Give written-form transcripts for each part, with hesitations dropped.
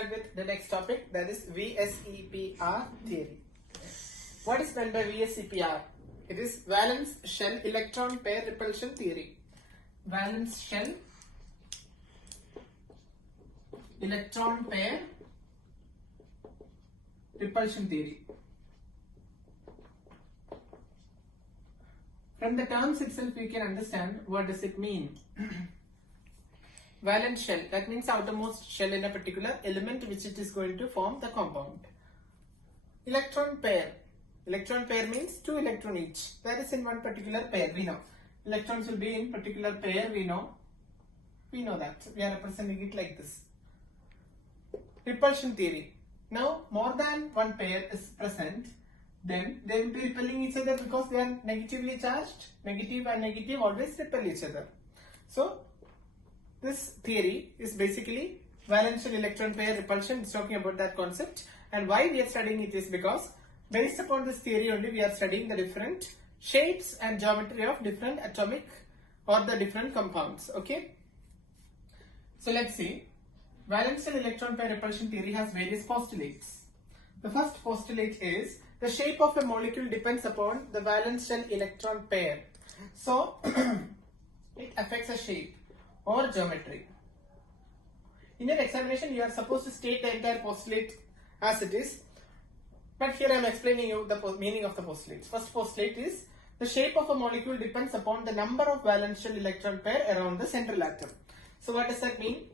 start with the next topic, that is VSEPR theory. What is meant by VSEPR? It is valence shell electron pair repulsion theory. Valence shell electron pair repulsion theory. From the terms itself we can understand what does it mean. Valence shell, that means outermost shell in a particular element which it is going to form the compound. Electron pair means 2 electron each, that is in one particular pair. We know electrons will be in particular pair, we know that we are representing it like this. Repulsion theory, now more than one pair is present, then they will be repelling each other because they are negatively charged. Negative and negative always repel each other. So this theory is basically valence shell electron pair repulsion. It's talking about that concept, and why we are studying it is because based upon this theory only we are studying the different shapes and geometry of different atomic or the different compounds. Okay, so let's see. Valence shell electron pair repulsion theory has various postulates. The first postulate is the shape of a molecule depends upon the valence shell electron pair. So it affects a shape or geometry. In your examination you are supposed to state the entire postulate as it is, but here I am explaining you the meaning of the postulates. First postulate is the shape of a molecule depends upon the number of valence shell electron pair around the central atom. So what does that mean?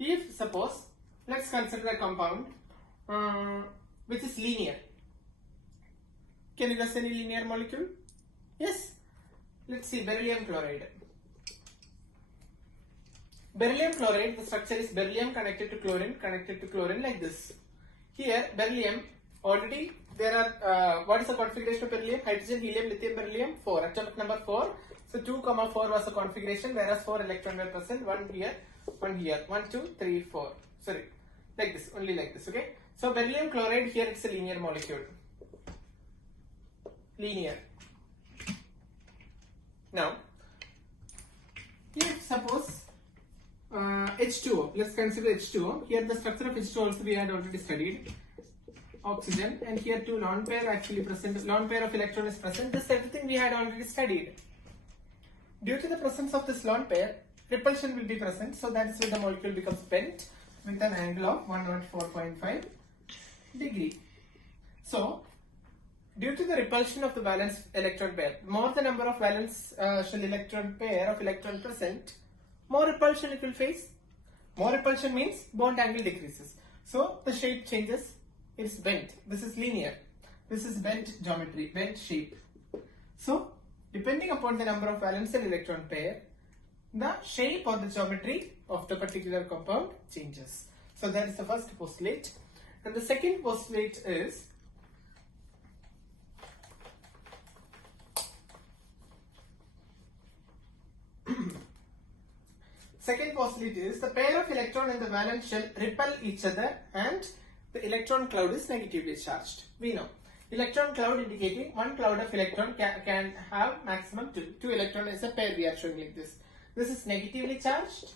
If suppose, let's consider a compound which is linear. Can you guess any linear molecule? Yes. Let's see, beryllium chloride. Beryllium chloride, the structure is beryllium connected to chlorine like this. Here beryllium, already there are, what is the configuration of beryllium? Hydrogen, helium, lithium, beryllium, 4, atomic number 4. So 2, 4 was the configuration, whereas 4 electrons were present, 1 here, 1 here, 1, 2, 3, 4. Sorry, like this, only like this, okay? So beryllium chloride, here it's a linear molecule. Linear. Now, if suppose H2O, let's consider H2O. Here the structure of H2O also we had already studied. Oxygen, and here 2 lone pair actually present, lone pair of electron is present. This everything we had already studied. Due to the presence of this lone pair, repulsion will be present, so that is why the molecule becomes bent with an angle of 104.5 degree. So due to the repulsion of the valence electron pair, more the number of valence shell electron pair of electron present, more repulsion it will face. More repulsion means bond angle decreases. So the shape changes, it's bent. This is linear. This is bent geometry, bent shape. So depending upon the number of valence shell electron pair, the shape or the geometry of the particular compound changes. So that is the first postulate. And the second postulate is the pair of electron in the valence shell repel each other and the electron cloud is negatively charged. We know electron cloud indicating one cloud of electron can have maximum 2. 2 electron is a pair we are showing like this. This is negatively charged,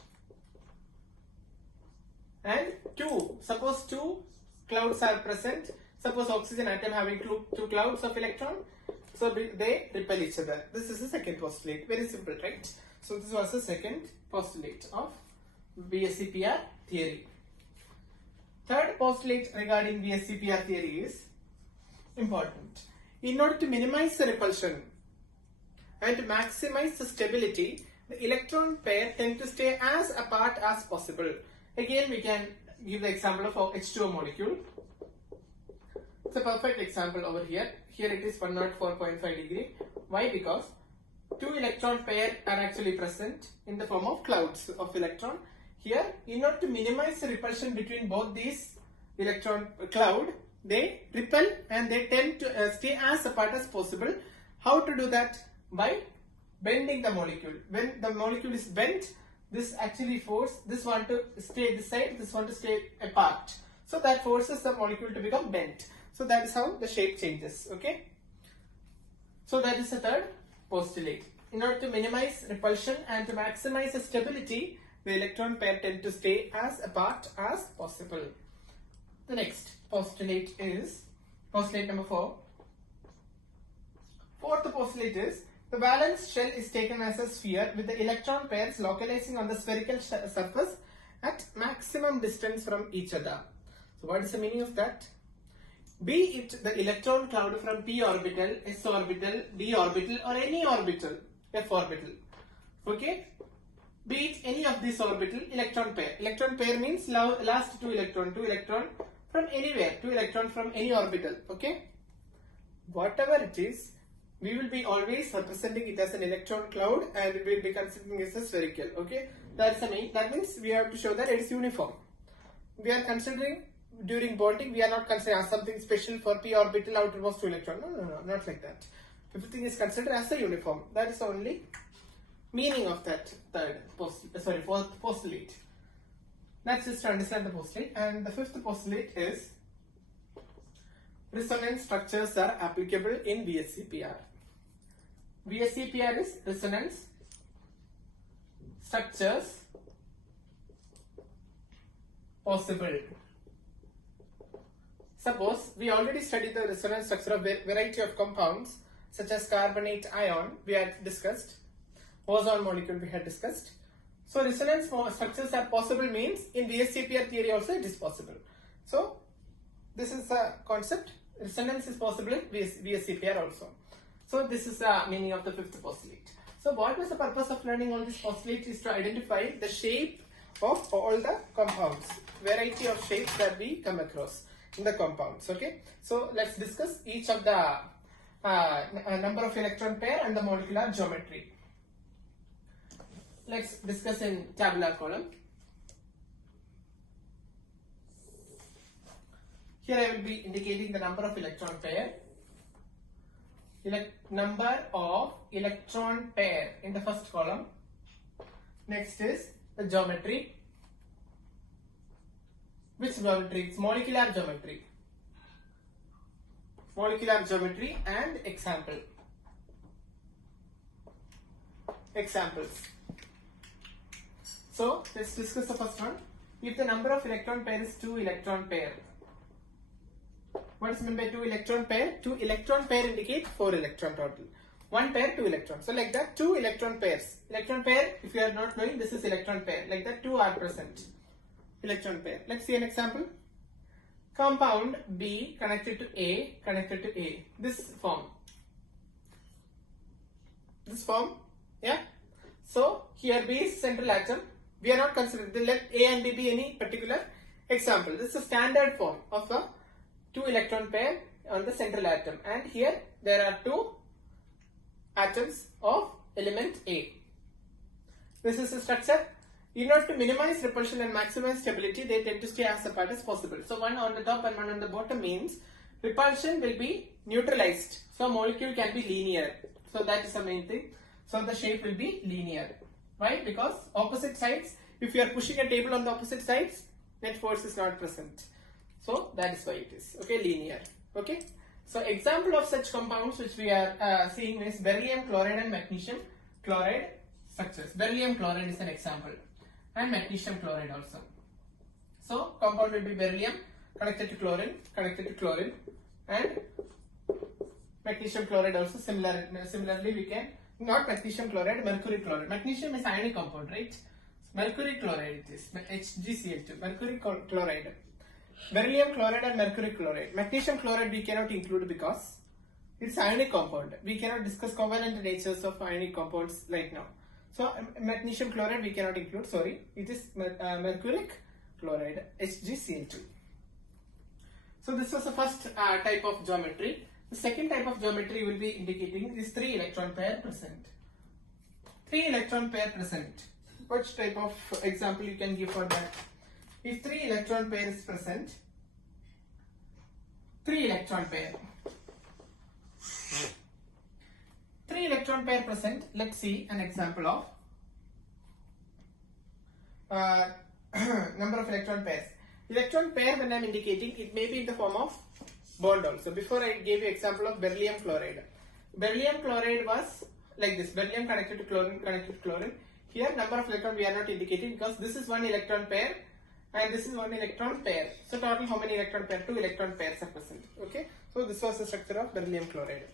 and 2, suppose 2 clouds are present. Suppose oxygen atom having 2 clouds of electron, so they repel each other. This is the second postulate. Very simple, right? So this was the second postulate of VSEPR theory. Third postulate regarding VSEPR theory is important. In order to minimize the repulsion and to maximize the stability, the electron pair tend to stay as apart as possible. Again, we can give the example of our H2O molecule. It's a perfect example over here. Here it is 104.5 degree. Why? Because 2 electron pair are actually present in the form of clouds of electron. Here, in order to minimize the repulsion between both these electron cloud, they repel and they tend to stay as apart as possible. How to do that? By bending the molecule. When the molecule is bent, this actually forces this one to stay this side, this one to stay apart. So that forces the molecule to become bent. So that is how the shape changes. Okay. So that is the third postulate. In order to minimize repulsion and to maximize the stability, the electron pair tend to stay as apart as possible. The next postulate is postulate number 4. Fourth postulate is the valence shell is taken as a sphere with the electron pairs localizing on the spherical surface at maximum distance from each other. So what is the meaning of that? Be it the electron cloud from p orbital, s orbital, d orbital or any orbital, f orbital. Okay? Be it any of this orbital, electron pair. Electron pair means last two electron from anywhere, 2 electron from any orbital. Okay? Whatever it is, we will be always representing it as an electron cloud and we will be considering it as spherical. Okay? That's the main. That means we have to show that it is uniform. We are considering during bonding, we are not considering something special for p orbital outermost 2 electron. No, not like that. Everything is considered as a uniform. That is only meaning of that fourth postulate. That's just to understand the postulate. And the fifth postulate is resonance structures are applicable in VSEPR. VSEPR is resonance structures possible. Suppose we already studied the resonance structure of variety of compounds such as carbonate ion we had discussed, ozone molecule we had discussed. So resonance structures are possible means in VSEPR theory also it is possible. So this is the concept. Resonance is possible in VSEPR also. So this is the meaning of the fifth postulate. So what was the purpose of learning all these postulates is to identify the shape of all the compounds, variety of shapes that we come across in the compounds. Okay, so let's discuss each of the number of electron pair and the molecular geometry. Let's discuss in tabular column. Here I will be indicating the number of electron pair. Number of electron pair in the first column. Next is the geometry. Which geometry? It's molecular geometry. Molecular geometry and example. Examples. So let's discuss the first one. If the number of electron pair is 2 electron pair. What is meant by 2 electron pair? 2 electron pair indicate 4 electron total. 1 pair, 2 electrons. So like that 2 electron pairs. Electron pair, if you are not knowing, this is electron pair. Like that 2 are present. Electron pair. Let's see an example. Compound B connected to A, connected to A. This form. This form. Yeah. So here B is central atom. We are not considering, let A and B be any particular example. This is a standard form of a 2 electron pair on the central atom. And here there are 2 atoms of element A. This is a structure. In order to minimize repulsion and maximize stability, they tend to stay as apart as possible. So one on the top and one on the bottom means repulsion will be neutralized. So molecule can be linear. So that is the main thing. So the shape will be linear. Why? Because opposite sides, if you are pushing a table on the opposite sides, net force is not present. So that is why it is. Okay, linear. Okay. So example of such compounds which we are seeing is beryllium chloride and magnesium chloride structures. Beryllium chloride is an example. And magnesium chloride also. So compound will be beryllium connected to chlorine, and magnesium chloride also similarly we can, not magnesium chloride, mercury chloride. Magnesium is ionic compound, right? Mercury chloride it is, HgCl2, mercury chloride. Beryllium chloride and mercury chloride. Magnesium chloride we cannot include because it's ionic compound. We cannot discuss covalent natures of ionic compounds right now. So magnesium chloride we cannot include, sorry. It is mercuric chloride, HgCl2. So this was the first type of geometry. The second type of geometry will be indicating is 3 electron pair present. 3 electron pair present. Which type of example you can give for that? If 3 electron pair is present, 3 electron pair. 3 electron pair present. Let's see an example of number of electron pairs. Electron pair, when I am indicating, it may be in the form of bond also. Before I gave you example of beryllium chloride. Beryllium chloride was like this. Beryllium connected to chlorine, connected to chlorine. Here number of electron we are not indicating because this is 1 electron pair and this is 1 electron pair. So total how many electron pair? 2 electron pairs are present. Okay. So this was the structure of beryllium chloride.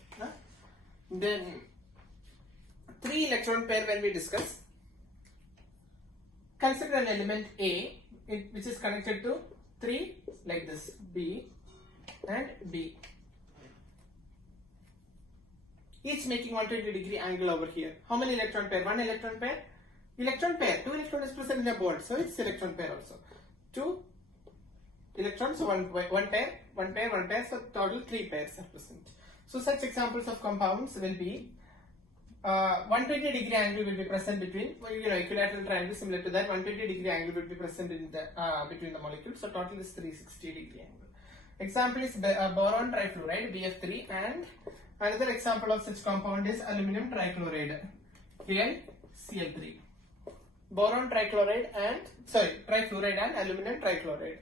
Then 3 electron pair when we discuss. Consider an element A which is connected to 3 like this, B and B. Each making 120-degree angle over here. How many electron pair? 1 electron pair. Electron pair. 2 electrons is present in a bond, so it's electron pair also. 2 electrons, so one pair. So total 3 pairs are present. So such examples of compounds will be 120-degree angle will be present between, equilateral triangle similar to that. 120-degree angle will be present in the between the molecules. So total is 360-degree angle. Example is boron trifluoride (BF3), and another example of such compound is aluminum trichloride (KnCl3). Boron trichloride and trifluoride and aluminum trichloride.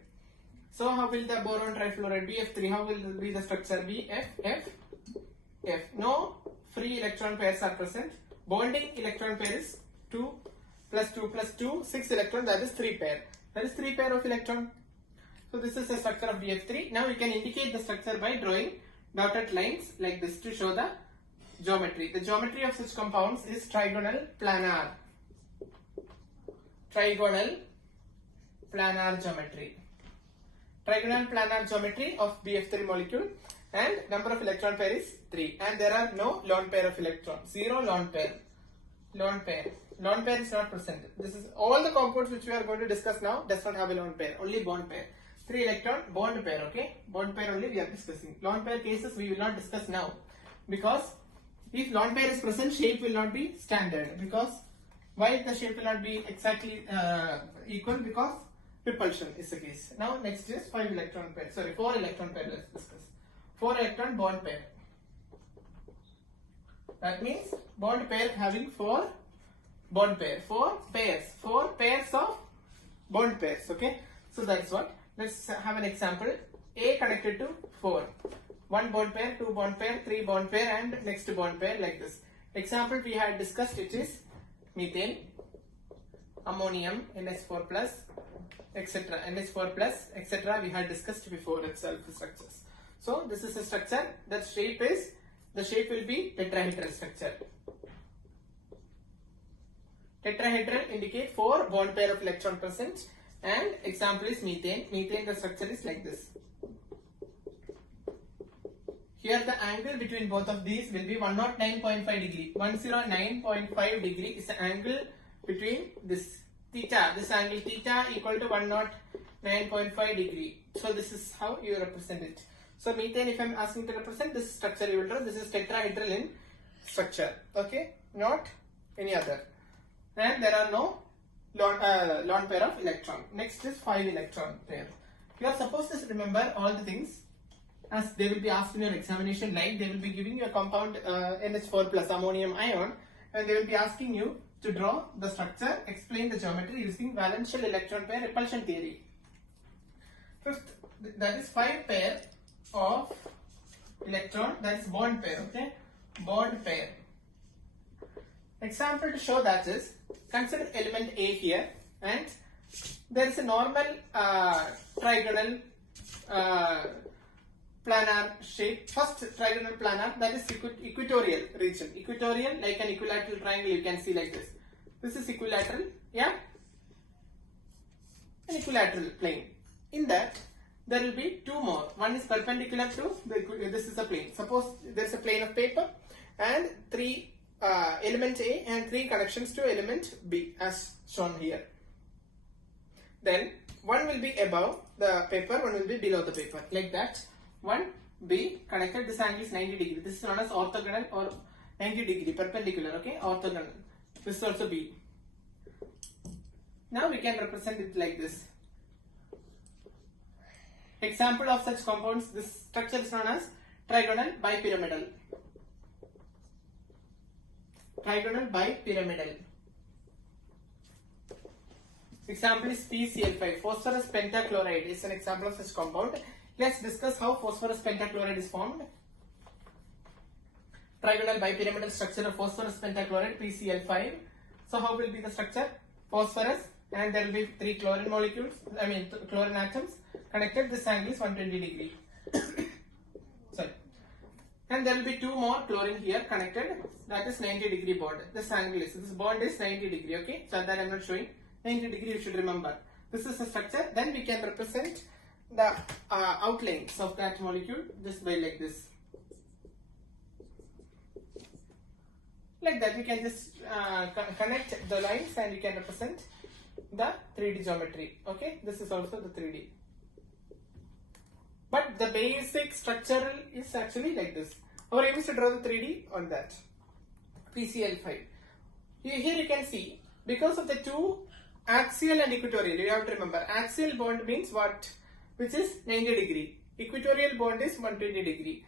So how will the boron trifluoride BF3? How will be the structure? BFF. No free electron pairs are present. Bonding electron pair is 2 plus 2 plus 2, 6 electron, that is 3 pair. That is 3 pair of electron. So this is the structure of BF3. Now we can indicate the structure by drawing dotted lines like this to show the geometry. The geometry of such compounds is trigonal planar. Trigonal planar geometry. Trigonal planar geometry of BF3 molecule, and number of electron pair is 3, and there are no lone pair of electrons. 0 lone pair. Lone pair is not present. This is all the compounds which we are going to discuss now does not have a lone pair, only bond pair. 3 electron bond pair, okay? Bond pair only we are discussing. Lone pair cases we will not discuss now, because if lone pair is present, shape will not be standard. Because why the shape will not be exactly equal? Because repulsion is the case. Now next is 4 electron pair, let's discuss. 4 electron bond pair. That means bond pair having 4 bond pair. 4 pairs of bond pairs, okay? So that's what. Let's have an example. A connected to 4. 1 bond pair, 2 bond pair, 3 bond pair, and next bond pair like this. Example we had discussed, it is methane, ammonium, NH4 plus, etc. NH4 plus, etc. We had discussed before itself the structures. So this is a structure. The shape will be tetrahedral structure. Tetrahedral indicate 4 bond pair of electron present, and example is methane. Methane, the structure is like this. Here the angle between both of these will be 109.5 degree. 109.5 degree is the angle between this theta. This angle theta equal to 109.5 degree. So this is how you represent it. So methane, if I am asking to represent this structure, you will draw. This is tetrahedral in structure. Okay, not any other. And there are no lone pair of electron. Next is 5 electron pair. You are supposed to remember all the things as they will be asked in your examination. Like they will be giving you a compound NH4 plus ammonium ion, and they will be asking you to draw the structure, explain the geometry using valential electron pair repulsion theory. Fifth, that is 5 pair of electron, that is bond pair, okay? Bond pair. Example to show that is, consider element A here, and there is a normal trigonal planar shape. First trigonal planar, that is equatorial region. Equatorial, like an equilateral triangle, you can see like this. This is equilateral, yeah? An equilateral plane. In that, there will be 2 more. One is perpendicular to this is a plane. Suppose there is a plane of paper and 3 element A and 3 connections to element B as shown here. Then one will be above the paper, one will be below the paper, like that. 1 B connected. This angle is 90 degree. This is known as orthogonal or 90 degree perpendicular, okay? Orthogonal. This is also B. Now we can represent it like this. Example of such compounds, this structure is known as trigonal bipyramidal. Trigonal bipyramidal. Example is PCl5. Phosphorus pentachloride is an example of such compound. Let's discuss how phosphorus pentachloride is formed. Trigonal bipyramidal structure of phosphorus pentachloride, PCl5. So how will be the structure? Phosphorus and there will be 3 chlorine molecules, chlorine atoms connected. This angle is 120 degree. Sorry. And there will be 2 more chlorine here connected, that is 90 degree bond. This bond is 90 degree, okay? So that I am not showing. 90 degree you should remember. This is the structure. Then we can represent the outlines of that molecule just by like this. Like that, we can just connect the lines and we can represent the 3D geometry. Okay, this is also the 3D. But the basic structure is actually like this. Our aim is to draw the 3D on that. PCl5. Here you can see, because of the 2 axial and equatorial, you have to remember, axial bond means what? Which is 90 degree. Equatorial bond is 120 degree.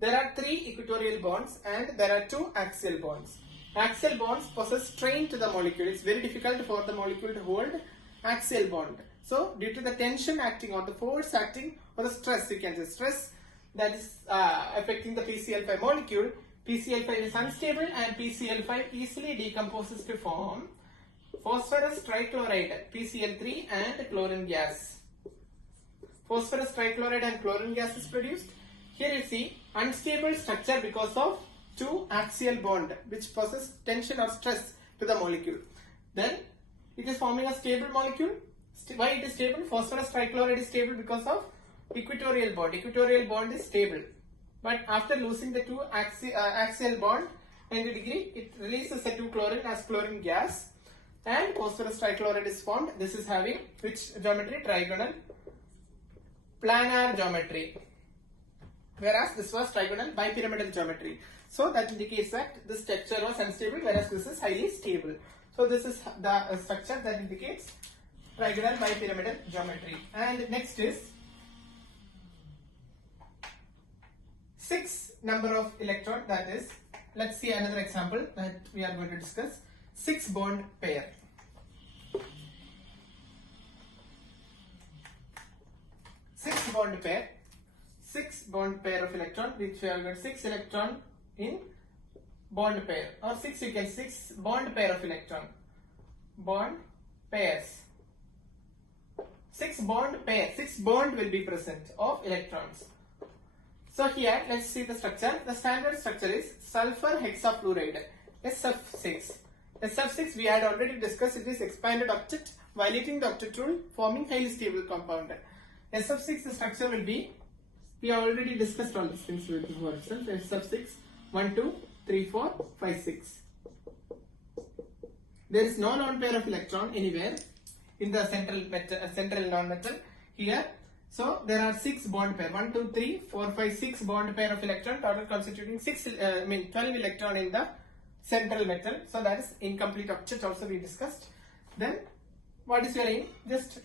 There are 3 equatorial bonds and there are 2 axial bonds. Axial bonds possess strain to the molecule. It's very difficult for the molecule to hold axial bond. So, due to the tension acting or the force acting or the stress, you can say stress that is affecting the PCl5 molecule, PCl5 is unstable and PCl5 easily decomposes to form phosphorus trichloride, PCl3 and chlorine gas. Phosphorus trichloride and chlorine gas is produced. Here you see unstable structure because of 2 axial bond which possess tension or stress to the molecule. Then it is forming a stable molecule. Why it is stable? Phosphorus trichloride is stable because of equatorial bond. Equatorial bond is stable. But after losing the 2 axial bond 90 degree, it releases the 2 chlorine as chlorine gas and phosphorus trichloride is formed. This is having which geometry? Trigonal planar geometry. Whereas this was trigonal bipyramidal geometry. So that indicates that this structure was unstable, whereas this is highly stable. So this is the structure that indicates trigonal bipyramidal geometry. And next is 6 number of electron, that is, let's see another example that we are going to discuss. 6 bond pair. 6 bond pair. 6 bond pair of electron, which we have got 6 electron in bond pair, or 6 you can 6 bond pair of electron. Bond pairs. 6 bond pair. 6 bond will be present of electrons. So here let's see the structure. The standard structure is sulfur hexafluoride, SF6. SF6 we had already discussed. It is expanded octet violating the octet rule, forming highly stable compound. SF6 the structure will be, we have already discussed all these things before itself. SF6 1 2 3 4 5 6. There is no lone pair of electron anywhere in the central non-metal here. So there are 6 bond pair, 1 2 3 4 5 6 bond pair of electron, total constituting 12 electron in the central metal. So that is incomplete octet also we discussed. Then what is your aim? Just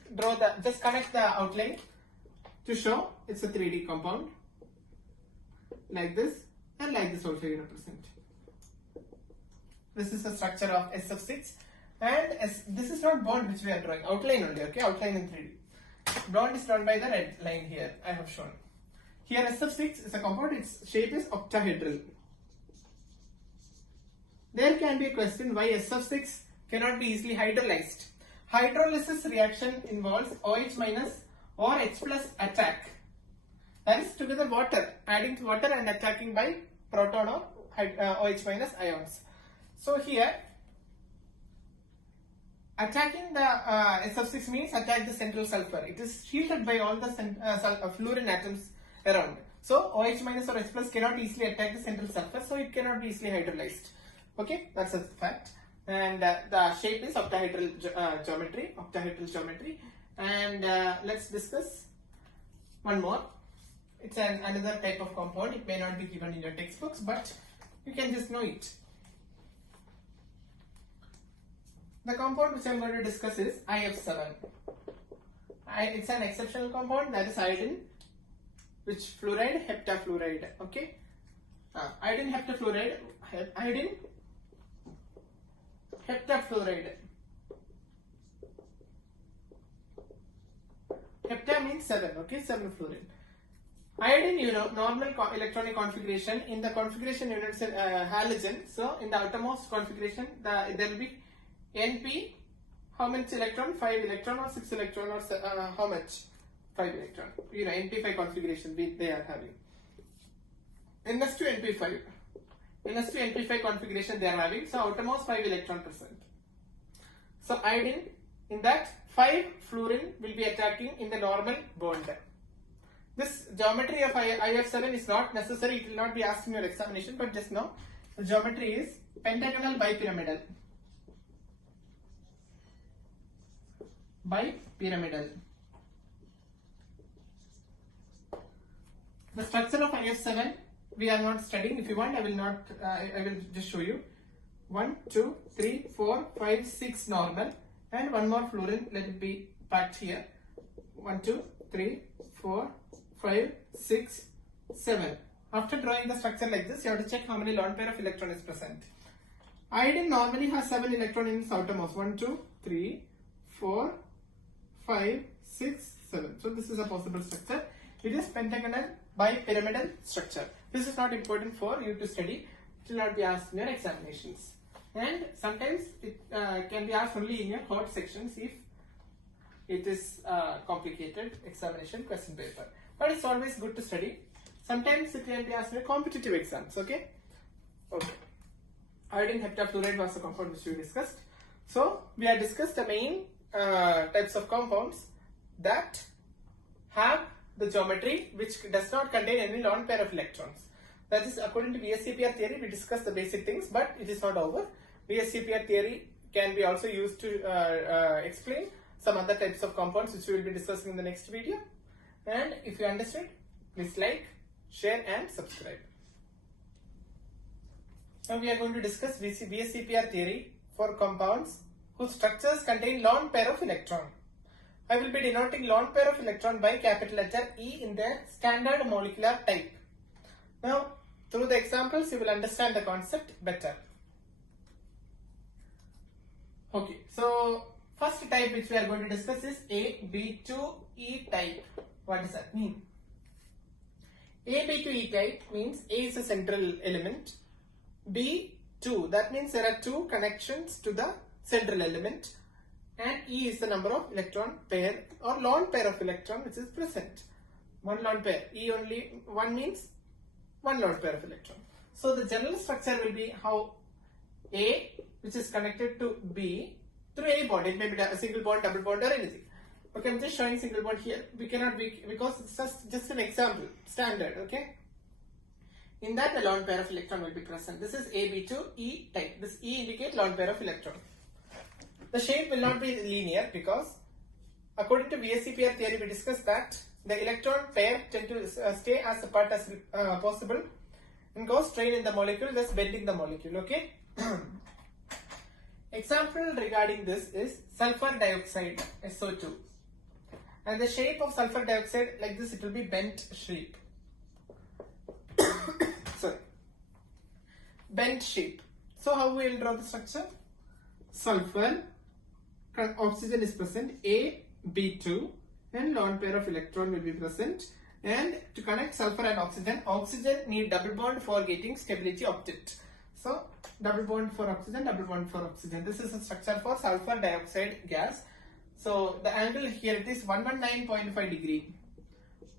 connect the outline to show it's a 3D compound like this, and like this also you represent. This is the structure of SF6, and this is not bond which we are drawing, outline only, okay, outline in 3D. Bond is drawn by the red line here I have shown. Here SF6 is a compound, its shape is octahedral. There can be a question why SF6 cannot be easily hydrolyzed. Hydrolysis reaction involves OH minus or H plus attack. That is together water, adding to water and attacking by proton or OH minus ions. So here attacking the SF6 means attack the central sulfur. It is shielded by all the fluorine atoms around. So OH minus or H plus cannot easily attack the central sulfur, so it cannot be easily hydrolyzed. Okay, that's a fact. And the shape is octahedral geometry. And let's discuss one more. It's another type of compound. It may not be given in your textbooks, but you can just know it. The compound which I am going to discuss is IF7. It's an exceptional compound, that is iodine, which fluoride, heptafluoride. Okay, iodine heptafluoride, iodine heptafluoride. Hepta means 7, okay, 7 fluorine. Iodine, you know, normal electronic configuration. In the configuration units halogen, so in the outermost configuration, there will be NP how much electron? 5 electron or 6 electron or how much? 5 electron. You know, NP5 configuration they are having. NS2 NP5. NS2 NP5 configuration they are having. So outermost 5 electron present. So iodine, in that 5 fluorine will be attacking in the normal bond. This geometry of IF7 is not necessary, it will not be asked in your examination, but just know the geometry is pentagonal bipyramidal. Bipyramidal. The structure of IF7 we are not studying. If you want, I will just show you. 1, 2, 3, 4, 5, 6 normal, and one more fluorine, let it be packed here. 1, 2, 3, 4, 5, 6, 7. After drawing the structure like this, you have to check how many lone pair of electron is present. Iodine normally has 7 electron in its outermost. 1, 2, 3, 4, 5, 6, 7. So this is a possible structure. It is pentagonal bipyramidal structure. This is not important for you to study. It will not be asked in your examinations. And sometimes it can be asked only in your hot sections if it is complicated examination question paper. But it's always good to study. Sometimes it can be asked in competitive exams. Okay. Iodine heptafluoride was a compound which we discussed. So we have discussed the main types of compounds that have the geometry which does not contain any lone pair of electrons. That is, according to VSEPR theory, we discussed the basic things, but it is not over. VSEPR theory can be also used to explain some other types of compounds which we will be discussing in the next video. And if you understood, please like, share and subscribe. Now we are going to discuss VSEPR theory for compounds whose structures contain lone pair of electron. I will be denoting lone pair of electron by capital letter E in their standard molecular type. Now, through the examples, you will understand the concept better. Okay, so first type which we are going to discuss is AB2E type. What does that mean? AB2E type means A is a central element, B2, that means there are 2 connections to the central element, and E is the number of electron pair or lone pair of electron which is present. One lone pair, E only 1 means 1 lone pair of electron. So the general structure will be how A, which is connected to B through a bond. It may be a single bond, double bond or anything. Okay, I'm just showing single bond here. We cannot be, because it's just an example, standard, okay. In that the lone pair of electron will be present. This is AB2E type. This E indicates lone pair of electron. The shape will not be linear because according to VSEPR theory we discussed that the electron pair tend to stay as apart as possible and cause strain in the molecule, thus bending the molecule. Okay. Example regarding this is sulfur dioxide, SO2. And the shape of sulfur dioxide like this, it will be bent shape. Sorry. Bent shape. So how we will draw the structure? Sulfur, oxygen is present, A, B2, and lone pair of electron will be present. And to connect sulfur and oxygen need double bond for getting stability octet. So double bond for oxygen, double bond for oxygen. This is a structure for sulfur dioxide gas. So the angle here it is 119.5 degree.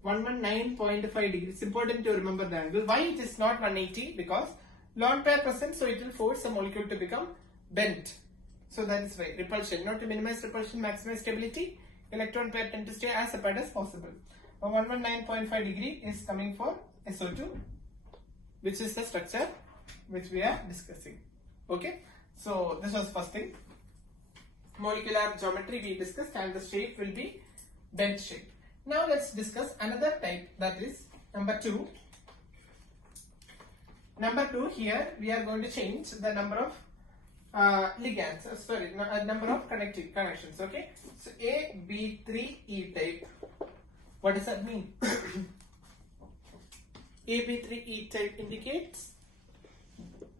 119.5 degree. It's important to remember the angle. Why it is not 180? Because lone pair present, so it will force the molecule to become bent. So that is why repulsion. Not to minimize repulsion, maximize stability. Electron pair tend to stay as apart as possible. 119.5 degree is coming for SO2, which is the structure which we are discussing. Okay. So this was first thing. Molecular geometry we discussed, and the shape will be bent shape. Now let's discuss another type, that is number 2. Number 2, here we are going to change the number of ligands, number of connections. Okay, so AB3E type. What does that mean? AB3E type indicates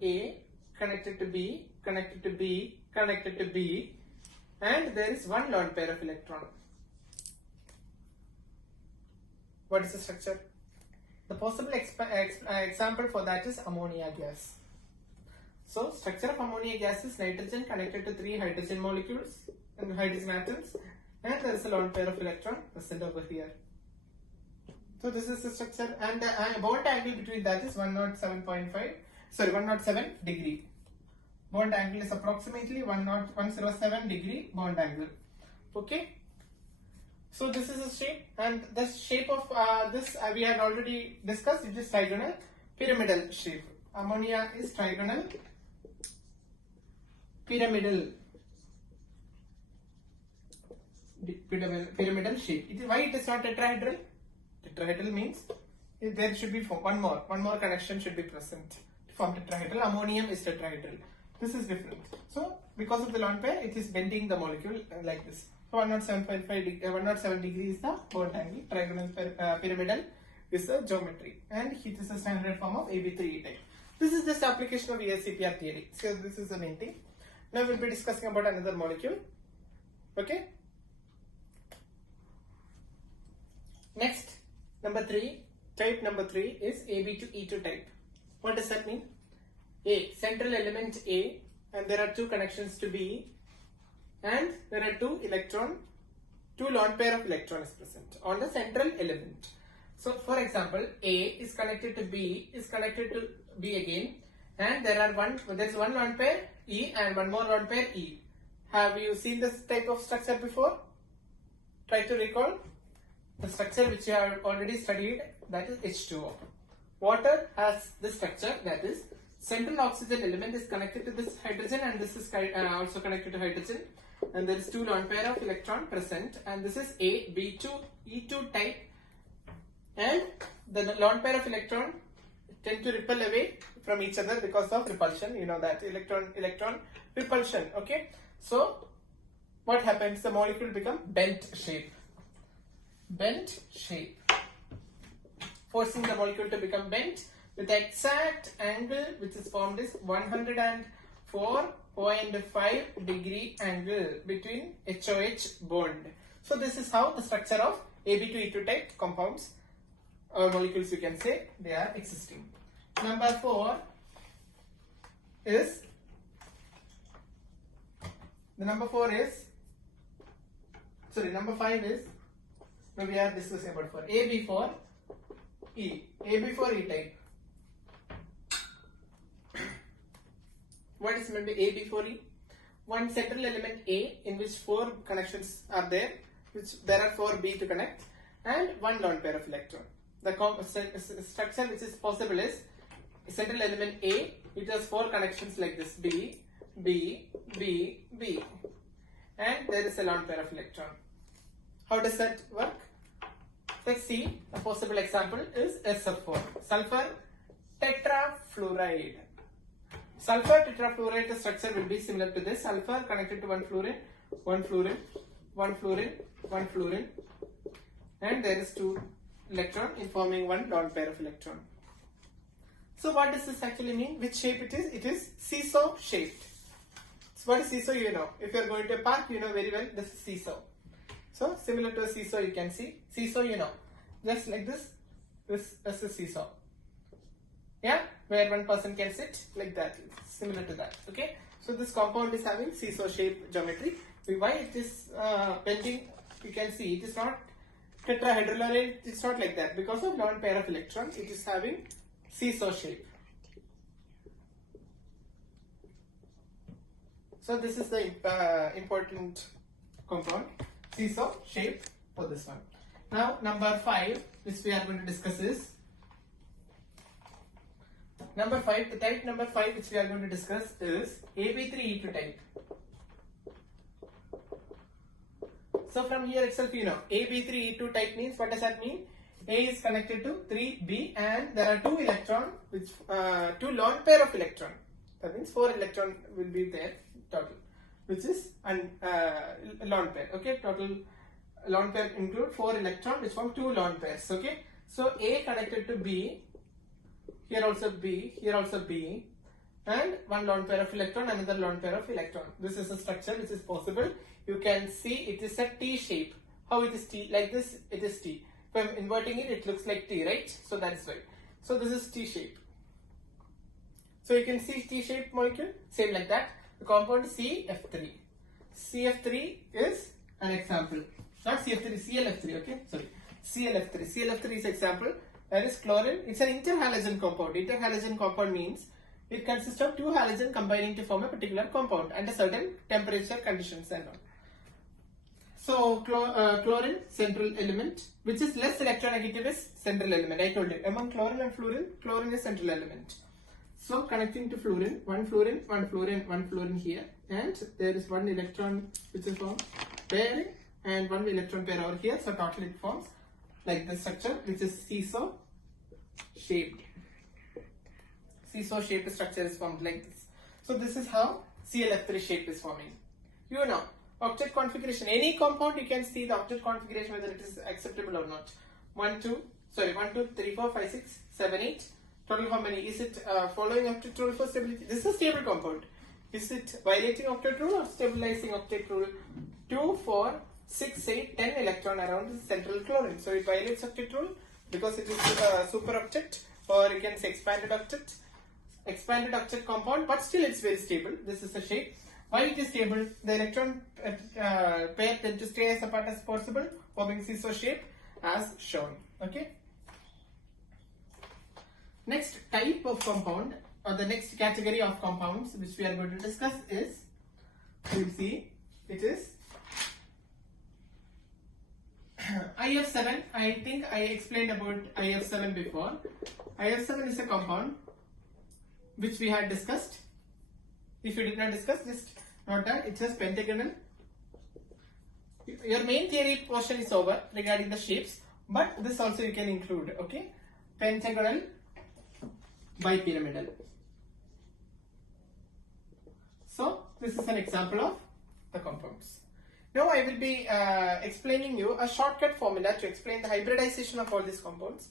A connected to B, connected to B, connected to B, and there is one lone pair of electron. What is the structure? The possible example for that is ammonia gas. So structure of ammonia gas is nitrogen connected to 3 hydrogen molecules and hydrogen atoms, and there is a lone pair of electron present over here. So this is the structure, and the bond angle between that is 107 degree. Bond angle is approximately 107 degree bond angle. Okay. So this is the shape, and the shape of this we had already discussed. It is trigonal pyramidal shape. Ammonia is trigonal pyramidal shape. Why it is not tetrahedral? Tetrahedral means there should be one more connection should be present to form tetrahedral. Ammonium is tetrahedral. This is different. So because of the lone pair, it is bending the molecule like this. So 107 degree is the bond angle. Trigonal pyramidal is the geometry, and it is a standard form of AB3E type. This is just application of VSEPR theory. So this is the main thing. Now we'll be discussing about another molecule. Okay. Next, type number 3 is AB2E2 type. What does that mean? A, central element A, and there are 2 connections to B, and there are 2 lone pair of electrons present on the central element. So for example, A is connected to B, is connected to B again, and there's one lone pair E and one more lone pair E. Have you seen this type of structure before? Try to recall the structure which you have already studied, that is H2O. Water has this structure, that is central oxygen element is connected to this hydrogen, and this is also connected to hydrogen, and there is 2 lone pair of electron present, and this is AB2E2 type, and the lone pair of electron tend to repel away from each other because of repulsion. You know that electron repulsion. Okay, so what happens? The molecule become bent shape, forcing the molecule to become bent with the exact angle which is formed is 104.5 degree angle between HOH bond. So this is how the structure of AB2E2 type compounds or molecules, you can say, they are existing. Number 5 is we are discussing about AB4E type. What is meant by AB4E? One central element A in which 4 connections are there, which there are 4 B to connect, and 1 lone pair of electron. The structure which is possible is central element A, which has 4 connections like this, B, B, B, B, and there is a lone pair of electron. How does that work? Let's see. A possible example is SO4, sulfur tetrafluoride. Sulfur tetrafluoride, the structure will be similar to this. Sulfur connected to one fluorine, and there is 2 electron forming 1 lone pair of electron. So what does this actually mean? Which shape it is? It is seesaw shaped. So what is seesaw? You know. If you are going to a park, you know very well this is seesaw. So similar to a seesaw, you can see. Seesaw, you know. Just like this. This is a seesaw. Yeah? Where one person can sit like that. Similar to that. Okay? So this compound is having seesaw shape geometry. Why it is bending? You can see it is not tetrahedral, or it's not like that. Because of lone pair of electrons, it is having seesaw shape. So this is the important compound, seesaw shape for this one. Now number 5, which we are going to discuss is number 5. The type number 5 which we are going to discuss is AB3E2 type. So from here itself, you know, AB3E2 type means, what does that mean? A is connected to 3B, and there are 2 electron, which 2 lone pair of electron. That means 4 electron will be there total, which is lone pair. Okay, total lone pair include 4 electron, which form 2 lone pairs. Okay, so A connected to B, here also B, here also B, and 1 lone pair of electron, another lone pair of electron. This is a structure which is possible. You can see it is a T shape. How it is T? Like this, it is T. If I am inverting it, it looks like T, right? So that is why. So this is T shape. So you can see T-shaped molecule, same like that. The compound CF3. CF3 is an example. Not CF3, ClF3, okay? Sorry. ClF3. ClF3 is example. That is chlorine. It's an interhalogen compound. Interhalogen compound means it consists of two halogens combining to form a particular compound under certain temperature conditions and all. So chlorine, central element, which is less electronegative is central element. I told you, among chlorine and fluorine, chlorine is central element. So connecting to fluorine, one fluorine, one fluorine, one fluorine here, and there is one electron which is formed pairing and one electron pair over here. So totally it forms like this structure, which is seesaw shaped. Seesaw shaped structure is formed like this. So this is how ClF3 shape is forming. You know, octet configuration. Any compound you can see the octet configuration whether it is acceptable or not. 1, 2, 3, 4, 5, 6, 7, 8. Total how many? Is it following octet rule for stability? This is a stable compound. Is it violating octet rule or stabilizing octet rule? 2, 4, 6, 8, 10 electron around the central chlorine. So it violates octet rule because it is a super octet, or you can say expanded octet. Expanded octet compound, but still it's very stable. This is the shape. Why it is stable? The electron pair tend to stay as apart as possible, forming seesaw shape as shown. Okay. Next type of compound, or the next category of compounds which we are going to discuss is, you will see, it is IF7. I think I explained about IF7 before. IF7 is a compound which we had discussed. If you did not discuss, just note that it says pentagonal. Your main theory portion is over regarding the shapes, but this also you can include, okay? Pentagonal bipyramidal. So this is an example of the compounds. Now I will be explaining you a shortcut formula to explain the hybridization of all these compounds.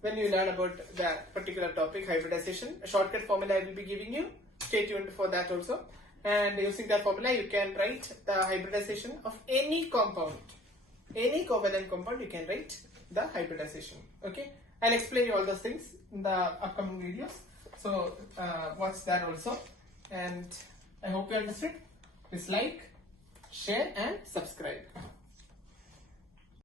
When you learn about that particular topic, hybridization, a shortcut formula I will be giving you. Stay tuned for that also. And using that formula, you can write the hybridization of any compound. Any covalent compound, you can write the hybridization. Okay? I'll explain you all those things in the upcoming videos. So, watch that also. And I hope you understood. Please like, share and subscribe.